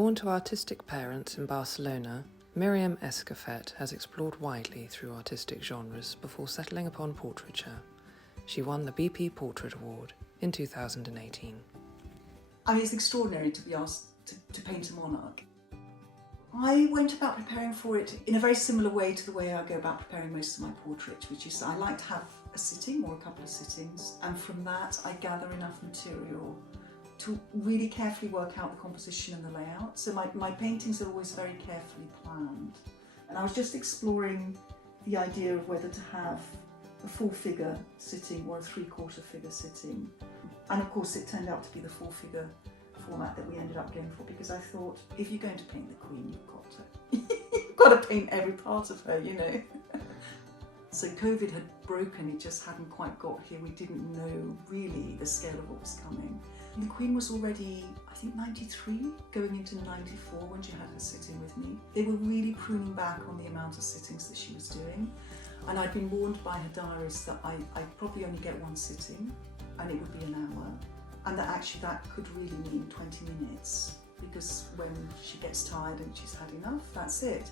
Born to artistic parents in Barcelona, Miriam Escofet has explored widely through artistic genres before settling upon portraiture. She won the BP Portrait Award in 2018. I mean, it's extraordinary to be asked to paint a monarch. I went about preparing for it in a very similar way to the way I go about preparing most of my portraits, which is I like to have a sitting or a couple of sittings, and from that I gather enough material to really carefully work out the composition and the layout. So my paintings are always very carefully planned. And I was just exploring the idea of whether to have a full figure sitting or a three-quarter figure sitting. And of course it turned out to be the full figure format that we ended up going for, because I thought, if you're going to paint the Queen, you've got to paint every part of her, you know. So COVID had broken, it just hadn't quite got here. We didn't know really the scale of what was coming. And the Queen was already, I think, 93, going into 94 when she had her sitting with me. They were really pruning back on the amount of sittings that she was doing. And I'd been warned by her diarist that I'd probably only get one sitting, and it would be an hour. And that actually that could really mean 20 minutes, because when she gets tired and she's had enough, that's it.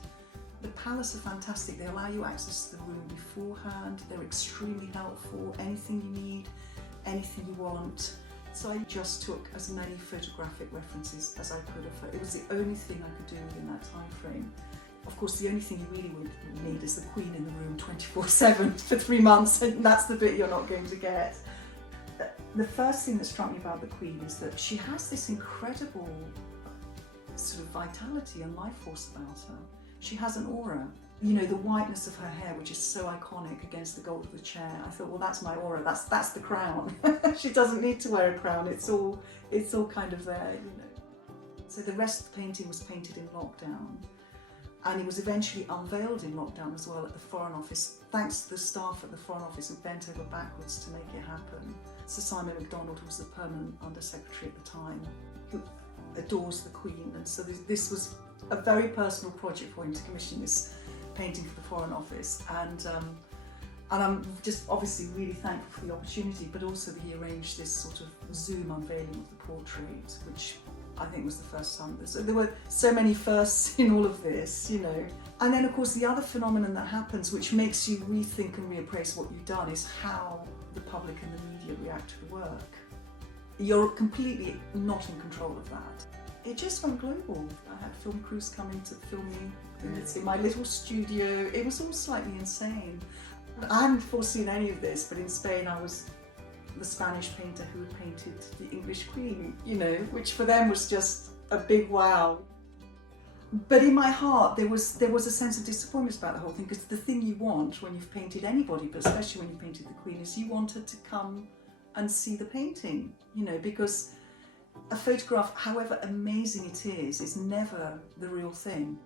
The Palace are fantastic. They allow you access to the room beforehand. They're extremely helpful. Anything you need, anything you want. So I just took as many photographic references as I could of her. It was the only thing I could do within that time frame. Of course, the only thing you really would need is the Queen in the room 24/7 for 3 months, and that's the bit you're not going to get. The first thing that struck me about the Queen is that she has this incredible sort of vitality and life force about her. She has an aura. You know, the whiteness of her hair, which is so iconic against the gold of the chair. I thought, well, that's my aura. That's the crown. She doesn't need to wear a crown. It's all kind of there, you know. So the rest of the painting was painted in lockdown, and it was eventually unveiled in lockdown as well at the Foreign Office, thanks to the staff at the Foreign Office who bent over backwards to make it happen. Sir Simon MacDonald was the permanent Under-Secretary at the time, who adores the Queen, and so this was a very personal project for him to commission this painting for the Foreign Office, and I'm just obviously really thankful for the opportunity, but also that he arranged this sort of Zoom unveiling of the portrait, which I think was the first time. There were so many firsts in all of this, you know. And then of course the other phenomenon that happens, which makes you rethink and reappraise what you've done, is how the public and the media react to the work. You're completely not in control of that. It just went global. I had film crews coming to film me in my little studio. It was all slightly insane. I hadn't foreseen any of this, but in Spain I was the Spanish painter who had painted the English Queen, you know, which for them was just a big wow. But in my heart there was a sense of disappointment about the whole thing, because the thing you want when you've painted anybody, but especially when you painted the Queen, is you want her to come and see the painting, you know, because a photograph, however amazing it is never the real thing.